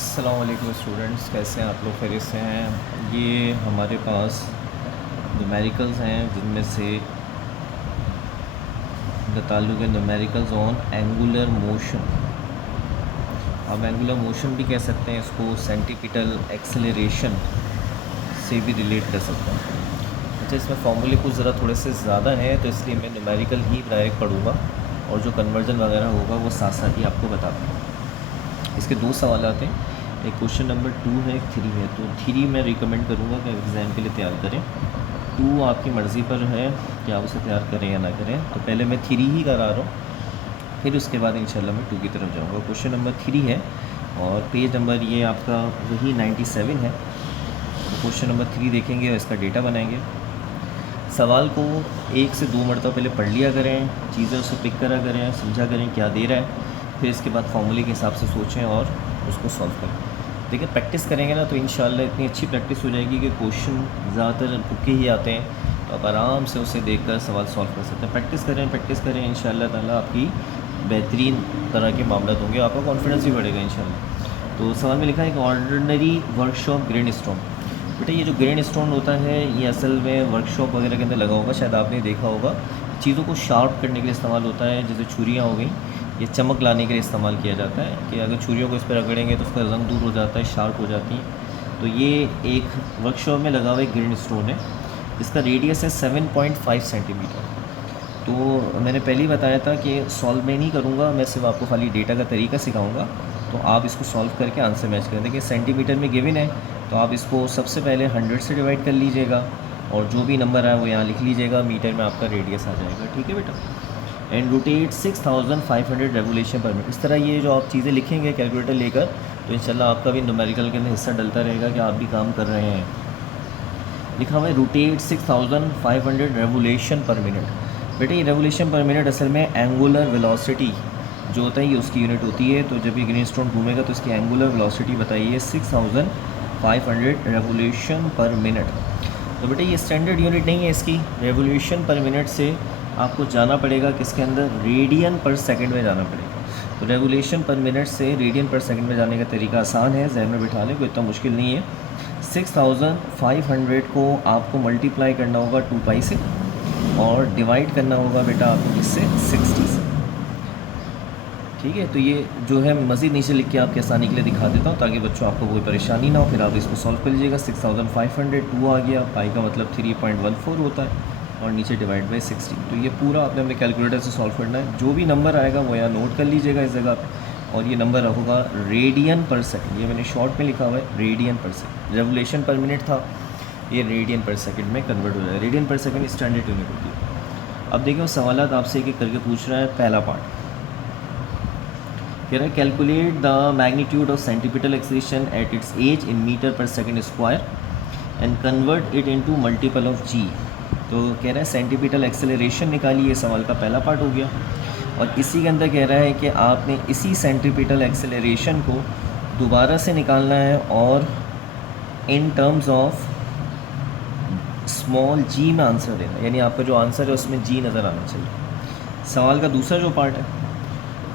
अस्सलाम वालेकुम स्टूडेंट्स, कैसे हैं आप लोग? खैरियत से हैं? ये हमारे पास न्यूमेरिकल्स हैं जिनमें से द ताल्लुक़ है न्यूमेरिकल्स ऑन एंगुलर मोशन। आप एंगुलर मोशन भी कह सकते हैं इसको, सेंटीपिटल एक्सेलरेशन से भी रिलेट कर सकते हैं। अच्छा, इसमें फॉर्मूले कुछ ज़रा थोड़े से ज़्यादा हैं तो इसलिए मैं न्यूमेरिकल ही डायरेक्ट पढ़ूँगा और जो कन्वर्जन वगैरह होगा वो साथ साथ ही आपको बता दूँगा। इसके दो सवाल आते हैं, एक क्वेश्चन नंबर 2 है, एक 3 है। तो 3 मैं रिकमेंड करूँगा कि एग्ज़ाम के लिए तैयार करें। 2 आपकी मर्ज़ी पर है कि आप उसे तैयार करें या ना करें। तो पहले मैं 3 ही करा रहा हूँ, फिर उसके बाद इंशाल्लाह मैं 2 की तरफ जाऊँगा। क्वेश्चन नंबर 3 है और पेज नंबर ये आपका वही 97 है। तो क्वेश्चन नंबर 3 देखेंगे और इसका डेटा बनाएंगे। सवाल को 1 से 2 मरतबा पहले पढ़ लिया करें, चीज़ें उसे पिक करा करें, समझा करें क्या दे रहा है, फिर इसके बाद फॉर्मूले के हिसाब से सोचें और उसको सॉल्व करें। देखिए, प्रैक्टिस करेंगे ना तो इंशाल्लाह इतनी अच्छी प्रैक्टिस हो जाएगी कि क्वेश्चन ज़्यादातर तुक्के ही आते हैं, तो आप आराम से उसे देखकर सवाल सॉल्व कर सकते हैं। प्रैक्टिस करें इंशाल्लाह ताला आपकी बेहतरीन तरह के मामला होंगे, आपका कॉन्फिडेंस भी बढ़ेगा इंशाल्लाह। तो सवाल में लिखा है कि ऑर्डिनरी वर्कशॉप ग्रेन स्टोन। बेटा, ये जो ग्रेन स्टोन होता है ये असल में वर्कशॉप वगैरह के अंदर लगा होगा, शायद आपने देखा होगा। चीज़ों को शार्प करने के लिए इस्तेमाल होता है, जैसे छुरियाँ हो गई, ये चमक लाने के लिए इस्तेमाल किया जाता है कि अगर छुरियों को इस पर रगड़ेंगे तो उसका रंग दूर हो जाता है, शार्प हो जाती हैं। तो ये एक वर्कशॉप में लगा हुआ एक ग्रेन स्टोन है, इसका रेडियस है 7.5 सेंटीमीटर। तो मैंने पहले ही बताया था कि सॉल्व में नहीं करूँगा, मैं सिर्फ आपको खाली डेटा का तरीका सिखाऊंगा, तो आप इसको सॉल्व करके आंसर मैच करें। देखिए, सेंटीमीटर में गिवन है तो आप इसको सबसे पहले 100 से डिवाइड कर लीजिएगा और जो भी नंबर आए वो यहाँ लिख लीजिएगा, मीटर में आपका रेडियस आ जाएगा। ठीक है बेटा। एंड रोटेट 6500 रेवोल्यूशन पर मिनट। इस तरह ये जो आप चीज़ें लिखेंगे कैलकुलेटर लेकर, तो इंशाल्लाह आपका भी न्यूमेरिकल के अंदर हिस्सा डलता रहेगा कि आप भी काम कर रहे हैं। लिखा हुआ है रोटेट 6500 रेवोल्यूशन पर मिनट। बेटा, ये रेवोल्यूशन पर मिनट असल में एंगुलर वेलोसिटी जो होता है ये उसकी यूनिट होती है। तो जब ये ग्रीन स्टोन घूमेगा तो इसकी एंगुलर वेलोसिटी बताइए 6500 रेवोल्यूशन पर मिनट। तो बेटा, ये स्टैंडर्ड यूनिट नहीं है इसकी, रेवोल्यूशन पर मिनट से आपको जाना पड़ेगा किसके अंदर, रेडियन पर सेकंड में जाना पड़ेगा। तो रेवोल्यूशन पर मिनट से रेडियन पर सेकंड में जाने का तरीका आसान है, जहन में बिठा लें, कोई इतना मुश्किल नहीं है। 6500 को आपको मल्टीप्लाई करना होगा 2 पाई से और डिवाइड करना होगा बेटा आपको किससे, 60 से। ठीक है, तो ये जो है मज़ीद नीचे लिख के आपकी आसानी के लिए दिखा देता हूँ ताकि बच्चों आपको कोई परेशानी ना हो, फिर आप इसको सॉल्व कर लीजिएगा। 6500 2 आ गया, पाई का मतलब 3.14 होता है और नीचे डिवाइड बाई 60। तो ये पूरा आपने अपने कैलकुलेटर से सॉल्व करना है। जो भी नंबर आएगा वो यहाँ नोट कर लीजिएगा इस जगह पे, और ये नंबर होगा रेडियन पर सेकंड। ये मैंने शॉर्ट में लिखा हुआ है रेडियन पर सेकंड, रेवोल्यूशन पर मिनट था, ये रेडियन पर सेकंड में कन्वर्ट हो जाएगा। रेडियन पर सेकंड स्टैंडर्ड यूनिट होती है। अब देखिए, सवाल आपसे एक एक करके पूछ रहा है। पहला पार्ट कह रहा है calculate the magnitude of centripetal acceleration at its edge in metre per second square and convert it into multiple of G. तो कह रहा है सेंटीपिटल एक्सेलरेशन निकालिए, ये सवाल का पहला पार्ट हो गया। और इसी के अंदर कह रहा है कि आपने इसी सेंटीपिटल एक्सेलरेशन को दोबारा से निकालना है और इन टर्म्स ऑफ स्मॉल जी में आंसर देना, यानी आपका जो आंसर है उसमें जी नज़र आना चाहिए। सवाल का दूसरा जो पार्ट है,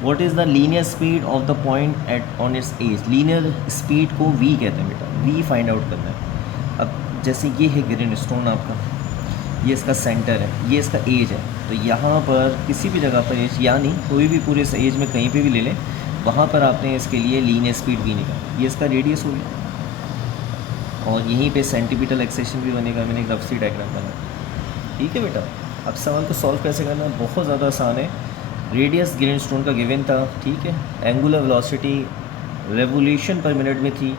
what is the linear speed of the point at on its edge. Linear speed को वी कहते हैं बेटा, वी फाइंड आउट करना है। अब जैसे ये है ग्रीन स्टोन आपका, ये इसका सेंटर है, ये इसका एज है, तो यहाँ पर किसी भी जगह पर एज, यानी कोई भी पूरे एज में कहीं पे भी ले लें, वहाँ पर आपने इसके लिए लीनियर स्पीड भी निकाली। ये इसका रेडियस हो गया और यहीं पे सेंटीपिटल एक्सेशन भी बनेगा। मैंने एक रफ सी डायग्राम बनाया। ठीक है बेटा, अब सवाल को सॉल्व कैसे करना है, बहुत ज़्यादा आसान है। रेडियस ग्रीन स्टोन का गिवन था, ठीक है। एंगुलर वेलोसिटी रेवोल्यूशन पर मिनट में थी,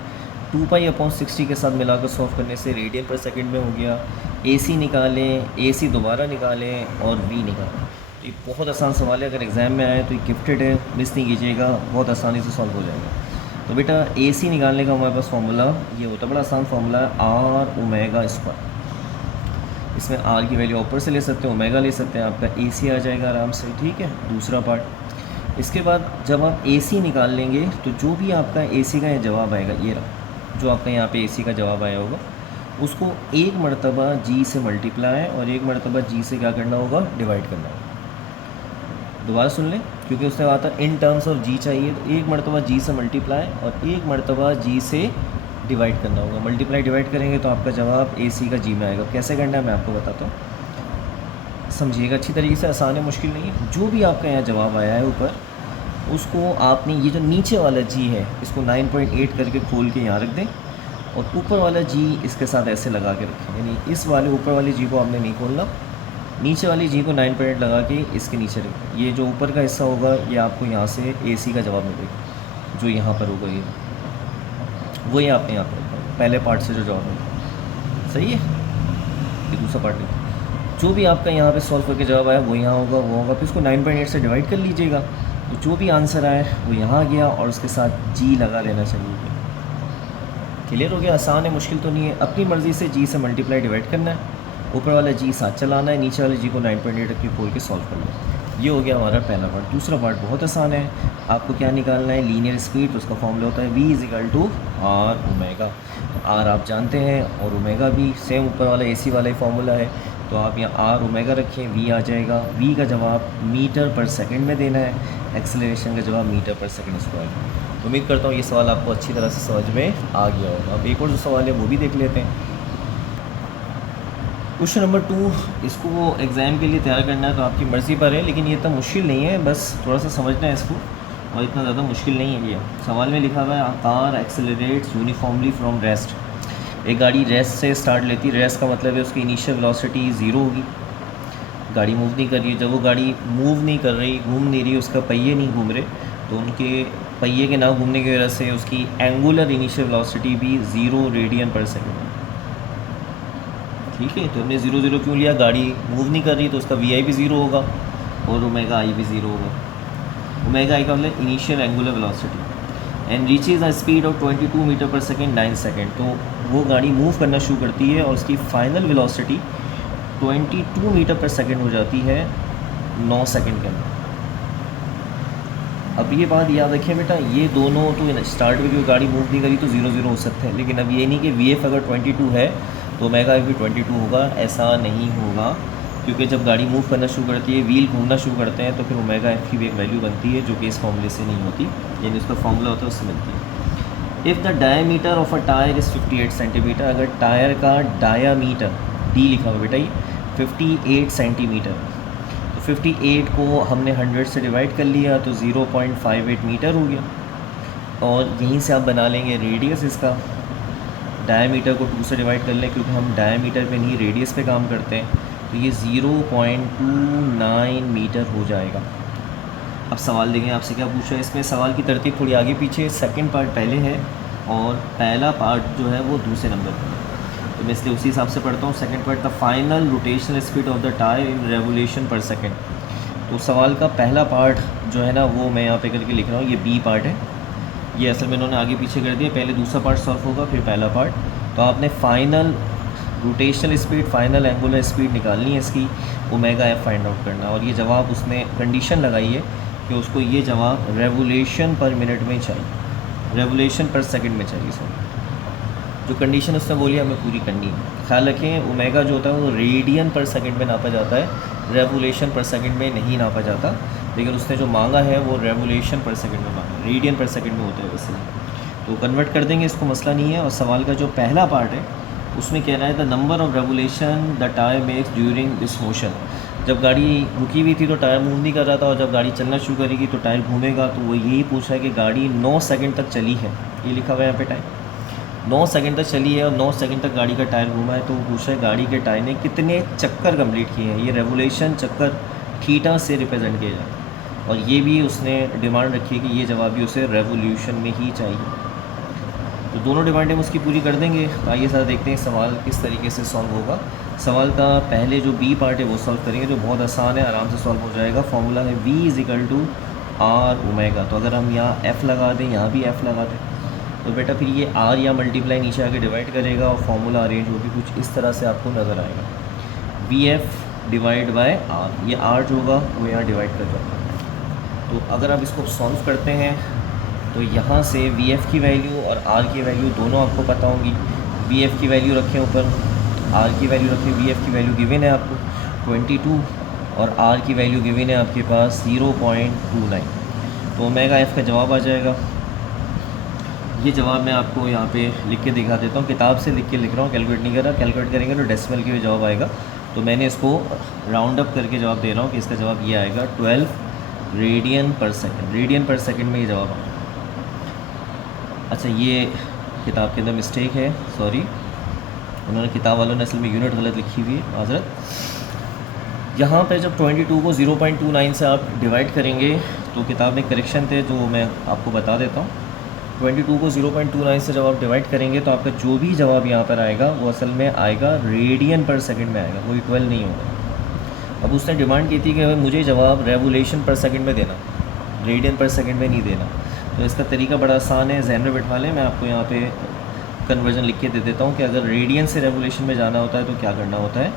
2 पाई अपॉन 60 के साथ मिलाकर सॉल्व करने से रेडियन पर सेकंड में हो गया। AC निकालें, AC दोबारा निकालें और V निकालें। तो ये बहुत आसान सवाल है, अगर एग्ज़ाम में आए तो ये गिफ्टेड है, मिस नहीं कीजिएगा, बहुत आसानी से सॉल्व हो जाएगा। तो बेटा, AC निकालने का हमारे पास फार्मूला ये होता है, बड़ा आसान फार्मूला है, R ओमेगा स्क्वायर। इसमें R की वैल्यू ऊपर से ले सकते हैं, ओमेगा ले सकते हैं, आपका AC आ जाएगा आराम से। ठीक है, दूसरा पार्ट। इसके बाद जब आप AC निकाल लेंगे तो जो भी आपका AC का जवाब आएगा, ये रहा जो आपका यहाँ पे AC का जवाब आया होगा, उसको एक मरतबा G से मल्टीप्लाई और एक मरतबा G से क्या करना होगा, डिवाइड करना होगा। दोबारा सुन लें, क्योंकि उसने कहा था इन टर्म्स ऑफ जी चाहिए, तो एक मरतबा जी से मल्टीप्लाई और एक मरतबा जी से डिवाइड करना होगा। मल्टीप्लाई डिवाइड करेंगे तो आपका जवाब ए सी का जी में आएगा। कैसे करना है मैं आपको बताता हूँ, समझिएगा अच्छी तरीके से, आसान है, मुश्किल नहीं है। जो भी आपका यहाँ जवाब आया है ऊपर, उसको आपने ये जो नीचे वाला जी है इसको 9.8 करके खोल के यहाँ रख दें और ऊपर वाला जी इसके साथ ऐसे लगा के रखें, यानी इस वाले ऊपर वाले जी को आपने नहीं खोलना, नीचे वाली जी को 9.8 लगा के इसके नीचे रखें। ये जो ऊपर का हिस्सा होगा ये आपको यहाँ से ए सी का जवाब मिलेगा, जो यहाँ पर होगा ये वही आपने यहाँ पर रखा होगा, पहले पार्ट से जो जवाब मिलेगा। सही है, ये दूसरा पार्ट नहीं। जो भी आपका यहाँ पे सॉल्व करके जवाब आया वो यहाँ होगा, वो होगा, फिर उसको 9.8 से डिवाइड कर लीजिएगा, तो जो भी आंसर आया वो यहाँ गया और उसके साथ जी लगा लेना चाहिए। क्लियर हो गया, आसान है, मुश्किल तो नहीं है। अपनी मर्ज़ी से जी से मल्टीप्लाई डिवाइड करना है, ऊपर वाला जी साथ चलाना है, नीचे वाले जी को 9.8 रख के खोल के सॉल्व करना है। ये हो गया हमारा पहला पार्ट। दूसरा पार्ट बहुत आसान है, आपको क्या निकालना है, लीनियर स्पीड, तो उसका फॉर्मूला होता है v = r ओमेगा। r आप जानते हैं और ओमेगा भी सेम ऊपर वाला AC वाला ही फॉर्मूला है, तो आप यहाँ r ओमेगा रखें, v आ जाएगा। v का जवाब मीटर पर सेकंड में देना है, एक्सेलरेशन का जवाब मीटर पर सेकंड स्क्वायर। तो उम्मीद करता हूँ ये सवाल आपको अच्छी तरह से समझ में आ गया होगा। अब एक और जो सवाल है वो भी देख लेते हैं। क्वेश्चन नंबर 2, इसको एग्ज़ाम के लिए तैयार करना है तो आपकी मर्ज़ी पर है, लेकिन ये इतना मुश्किल नहीं है, बस थोड़ा सा समझना है इसको, और इतना ज़्यादा मुश्किल नहीं है। ये सवाल में लिखा हुआ है car accelerates uniformly from rest. एक गाड़ी रेस्ट से स्टार्ट लेती है, रेस्ट का मतलब है उसकी इनिशियल वेलोसिटी 0 होगी, गाड़ी मूव नहीं कर रही है। जब वो गाड़ी मूव नहीं कर रही, घूम नहीं रही, उसका पहिए नहीं घूम रहे, तो उनके पहिए के ना घूमने की वजह से उसकी एंगुलर इनिशियल वेलोसिटी भी 0 रेडियन पर सेकेंड है। ठीक है, तो हमने 0 0 क्यों लिया, गाड़ी मूव नहीं कर रही तो उसका वी आई भी 0 होगा और ओमेगा आई भी 0 होगा। ओमेगा आई का मतलब initial angular velocity, and reaches a speed of 22 metre per second 9 second. तो वो गाड़ी मूव करना शुरू करती है और उसकी final velocity 22 metre per second हो जाती है 9 सेकेंड के अंदर। अब ये बात याद रखें बेटा, ये दोनों तो स्टार्ट में कोई गाड़ी मूव नहीं करी तो 0 0 हो सकते हैं, लेकिन अब ये नहीं कि वी एफ अगर 22 है तो ओमेगा भी 22 होगा, ऐसा नहीं होगा, क्योंकि जब गाड़ी मूव करना शुरू करती है, व्हील घूमना शुरू करते हैं, तो फिर ओमेगा एफ की भी एक वैल्यू बनती है जो कि इस फॉर्मूले से नहीं होती, यानी उसका फॉर्मूला होता है उससे मिलती है। If the diameter of a tyre is 58 centimetre, अगर टायर का डायामीटर, डी लिखा हुआ बेटा ये 58 सेंटीमीटर, तो 58 को हमने 100 से डिवाइड कर लिया तो 0.58 मीटर हो गया, और यहीं से आप बना लेंगे रेडियस इसका। डायमीटर को 2 से डिवाइड कर लें, क्योंकि हम डायमीटर पे नहीं रेडियस पे काम करते हैं, तो ये 0.29 मीटर हो जाएगा। अब सवाल देखें आपसे क्या पूछा है। इसमें सवाल की तरतीब थोड़ी आगे पीछे, सेकंड पार्ट पहले है और पहला पार्ट जो है वो दूसरे नंबर पर है, तो मैं इसलिए उसी हिसाब से पढ़ता हूँ। Second part, the final rotational speed of the tyre in revolution पर सेकेंड। तो सवाल का पहला पार्ट जो है ना वो मैं यहाँ पे करके लिख रहा हूँ, ये बी पार्ट है, ये असल में इन्होंने आगे पीछे कर दिया, पहले दूसरा पार्ट सॉल्व होगा फिर पहला पार्ट। तो आपने final rotational speed, final angular speed निकालनी है इसकी, ओमेगा एफ फाइंड आउट करना, और ये जवाब उसने कंडीशन लगाई है कि उसको ये जवाब रेवोल्यूशन पर मिनट में चाहिए, रेवोल्यूशन पर सेकंड में चाहिए। सो जो कंडीशन उसने बोली हमें पूरी करनी है। ख्याल रखें ओमेगा जो होता है वो रेडियन पर सेकंड में नापा जाता है, रेवोल्यूशन पर सेकंड में नहीं नापा जाता, लेकिन उसने जो मांगा है वो रेवोल्यूशन पर सेकंड में मांगा, रेडियन पर सेकंड में होता है वैसे, तो कन्वर्ट कर देंगे, इसको मसला नहीं है। और सवाल का जो पहला पार्ट है उसमें कह रहा है the number of revolution the tyre makes during this motion. जब गाड़ी रुकी हुई थी तो टायर मूव नहीं कर रहा था, और जब गाड़ी चलना शुरू करेगी तो टायर घूमेगा। तो वो यही पूछा है कि गाड़ी 9 सेकंड तक चली है, ये लिखा हुआ है यहाँ पे टाइम 9 सेकंड तक चली है और 9 सेकंड तक गाड़ी का टायर घूमा है, तो वो पूछा है गाड़ी के टायर ने कितने चक्कर कंप्लीट किए हैं। ये रेवोल्यूशन चक्कर थीटा से रिप्रेजेंट किया जाता है, और ये भी उसने डिमांड रखी है कि ये जवाब भी उसे रेवोल्यूशन में ही चाहिए। तो दोनों डिमांडें हम उसकी पूरी कर देंगे। तो आइए सारा देखते हैं सवाल किस तरीके से सॉल्व होगा। सवाल का पहले जो बी पार्ट है वो सॉल्व करेंगे, जो बहुत आसान है, आराम से सॉल्व हो जाएगा। फॉर्मूला है v = r ओमेगा। तो अगर हम यहाँ f लगा दें, यहाँ भी f लगा दें, तो बेटा फिर ये r या मल्टीप्लाई नीचे आके डिवाइड करेगा और फॉर्मूला अरेंज होगी कुछ इस तरह से आपको नज़र आएगा, vf / r। ये r जो होगा वो यहाँ डिवाइड कर जाएगा। तो अगर आप इसको सॉल्व करते हैं तो यहाँ से vf की वैल्यू और r की वैल्यू दोनों आपको पता होंगी। vf की वैल्यू रखें ऊपर, r की वैल्यू रखें। vf की वैल्यू गिवन है आपको 22 और आर की वैल्यू गिवन है आपके पास 0.29। तो ओमेगा एफ़ का जवाब आ जाएगा। ये जवाब मैं आपको यहाँ पे लिख के दिखा देता हूँ, किताब से लिख के लिख रहा हूँ, कैलकुलेट नहीं कर रहा। कैलकुलेट करेंगे तो डेसिमल के भी जवाब आएगा, तो मैंने इसको राउंड अप करके जवाब दे रहा हूँ कि इसका जवाब ये आएगा 12 रेडियन पर सेकंड। रेडियन पर सेकंड में ये जवाब आएगा। अच्छा, ये किताब के अंदर मिस्टेक है, सॉरी, उन्होंने किताब वालों ने असल में यूनिट गलत लिखी हुई है, माजरत। यहाँ पे जब 22 को 0.29 से आप डिवाइड करेंगे तो किताब में करेक्शन थे जो मैं आपको बता देता हूँ। 22 को 0.29 से जब आप डिवाइड करेंगे तो आपका जो भी जवाब यहाँ पर आएगा वो असल में आएगा रेडियन पर सेकंड में आएगा, कोई 12 नहीं होगा। अब उसने डिमांड की थी कि मुझे जवाब रेवोल्यूशन पर सेकंड में देना, रेडियन पर सेकंड में नहीं देना। तो इसका तरीका बड़ा आसान है, जहन में बिठा लें। मैं आपको यहाँ पे कन्वर्जन लिख के दे देता हूँ कि अगर रेडियन से रेवोल्यूशन में जाना होता है तो क्या करना होता है।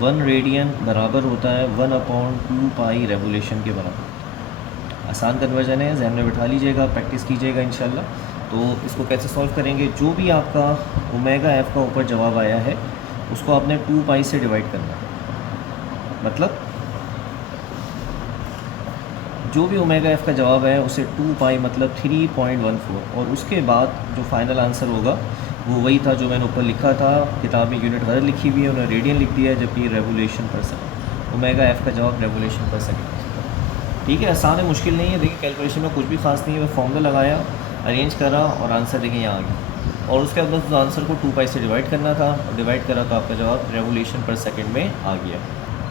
1 रेडियन बराबर होता है 1/2 पाई रेवोल्यूशन के बराबर। आसान कन्वर्जन है, जहन में बिठा लीजिएगा, प्रैक्टिस कीजिएगा इंशाल्लाह। तो इसको कैसे सॉल्व करेंगे, जो भी आपका ओमेगा एफ़ का ऊपर जवाब आया है उसको आपने 2 पाई से डिवाइड करना है। मतलब जो भी ओमेगा एफ़ का जवाब है उसे 2 पाई मतलब 3.14, और उसके बाद जो फाइनल आंसर होगा वो वही था जो मैंने ऊपर लिखा था। किताब में यूनिट गलत लिखी हुई है, उन्होंने रेडियन लिख दिया है, जबकि रेवोल्यूशन पर सेकंड। ओमेगा एफ़ का जवाब रेवोल्यूशन पर सेकंड। ठीक है, आसान है, मुश्किल नहीं है। देखिए कैलकुलेशन में कुछ भी खास नहीं है, मैं फॉर्मूला लगाया, अरेंज करा और आंसर देखिए यहाँ आ गया। और उसके बाद उस आंसर को 2 पाई से डिवाइड करना था, डिवाइड करा तो आपका जवाब रेवोल्यूशन पर सेकंड में आ गया।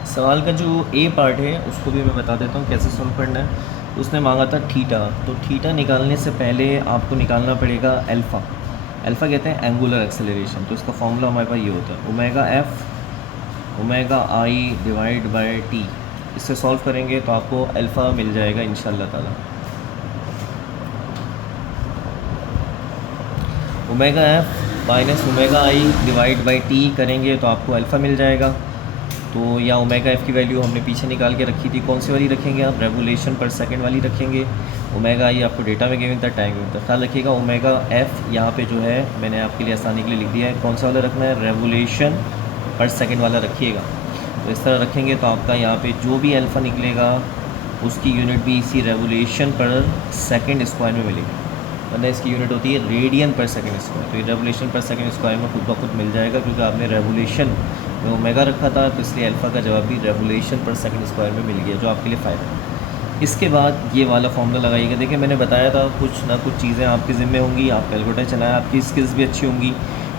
सवाल का जो ए पार्ट है उसको भी मैं बता देता हूँ कैसे सोल्व करना है। उसने मांगा था थीटा, तो थीटा निकालने से पहले आपको निकालना पड़ेगा अल्फ़ा। अल्फ़ा कहते हैं एंगुलर एक्सेलरेशन। तो इसका फॉर्मूला हमारे पास ये होता है omega F omega I divide by T. इससे सॉल्व करेंगे तो आपको अल्फ़ा मिल जाएगा इंशाल्लाह ताला। Omega F minus omega I divide by T करेंगे तो आपको अल्फ़ा मिल जाएगा। तो या ओमेगा एफ़ की वैल्यू हमने पीछे निकाल के रखी थी, कौन सी वाली रखेंगे आप, रेवोल्यूशन पर सेकंड वाली रखेंगे। ओमेगा आई आपको डेटा में गिवन था, टाइम गिवन था, ख्याल रखिएगा। ओमेगा एफ़ यहाँ पे जो है मैंने आपके लिए आसानी के लिए लिख दिया है, कौन सा वाला रखना है, रेवोल्यूशन पर सेकंड वाला रखिएगा। तो इस तरह रखेंगे तो आपका यहाँ पे जो भी अल्फ़ा निकलेगा उसकी यूनिट भी इसी रेवोल्यूशन पर सेकंड स्क्वायर में मिलेगी, वरना इसकी यूनिट होती है रेडियन पर सेकंड स्क्वायर। तो ये रेवोल्यूशन पर सेकंड स्क्वायर में खुद ब खुद मिल जाएगा, क्योंकि आपने रेवोल्यूशन में ओमेगा रखा था, तो इसलिए अल्फ़ा का जवाब भी रेवोल्यूशन पर सेकंड स्क्वायर में मिल गया, जो आपके लिए फ़ायदा है। इसके बाद ये वाला फॉर्मूला लगाइएगा। देखिए मैंने बताया था कुछ ना कुछ चीज़ें आपके ज़िम्मे होंगी, आप कैलकुलेटर चलाएं, आपकी स्किल्स भी अच्छी होंगी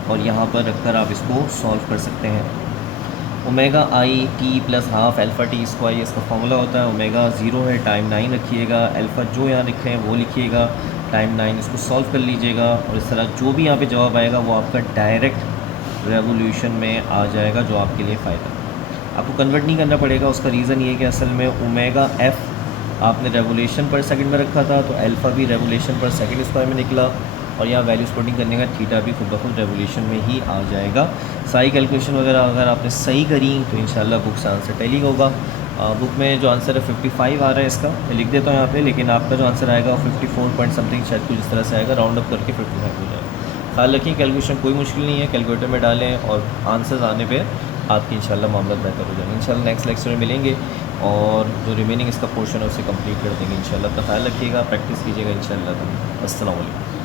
और यहाँ पर रखकर आप इसको सॉल्व कर सकते हैं। Omega I T plus half alpha T square इसका फॉर्मूला होता है। ओमेगा 0 है, टाइम 9 रखिएगा, अल्फ़ा जो यहाँ लिखे हैं वो लिखिएगा, टाइम 9, इसको सॉल्व कर लीजिएगा और इस तरह जो भी यहाँ पे जवाब आएगा वो आपका डायरेक्ट रेवोल्यूशन में आ जाएगा, जो आपके लिए फ़ायदा है। आपको कन्वर्ट नहीं करना पड़ेगा, उसका रीज़न ये है कि असल में ओमेगा एफ़ आपने रेवोल्यूशन पर सेकंड में रखा था, तो अल्फ़ा भी रेवोल्यूशन पर सेकंड स्क्वायर में निकला, और यहाँ वैल्यू स्प्लिटिंग करने का थीटा भी खुद ब खुद रेवोल्यूशन में ही आ जाएगा। सारी कैलकुलेशन वगैरह अगर आपने सही करी तो इंशाल्लाह बुक से आंसर टैली होगा। बुक में जो आंसर है 55 आ रहा है, इसका मैं लिख देता हूँ यहाँ पे, लेकिन आपका जो आंसर आएगा 54 पॉइंट समथिंग शायद कुछ इस तरह से आएगा, राउंड अप करके 55 हो जाएगा। ख्याल रखिए कैलकुलेशन कोई मुश्किल नहीं है, कैलकुलेटर में डालें और आंसर्स आने पर आपकी इंशाल्लाह मामला बेहतर हो जाएंगे। इंशाल्लाह नेक्स्ट लेक्चर में मिलेंगे और जो रिमेनिंग इसका पोर्शन है उसे कंप्लीट कर देंगे इंशाल्लाह। तो ख्याल रखिएगा, प्रैक्टिस कीजिएगा इंशाल्लाह। अस्सलाम वालेकुम।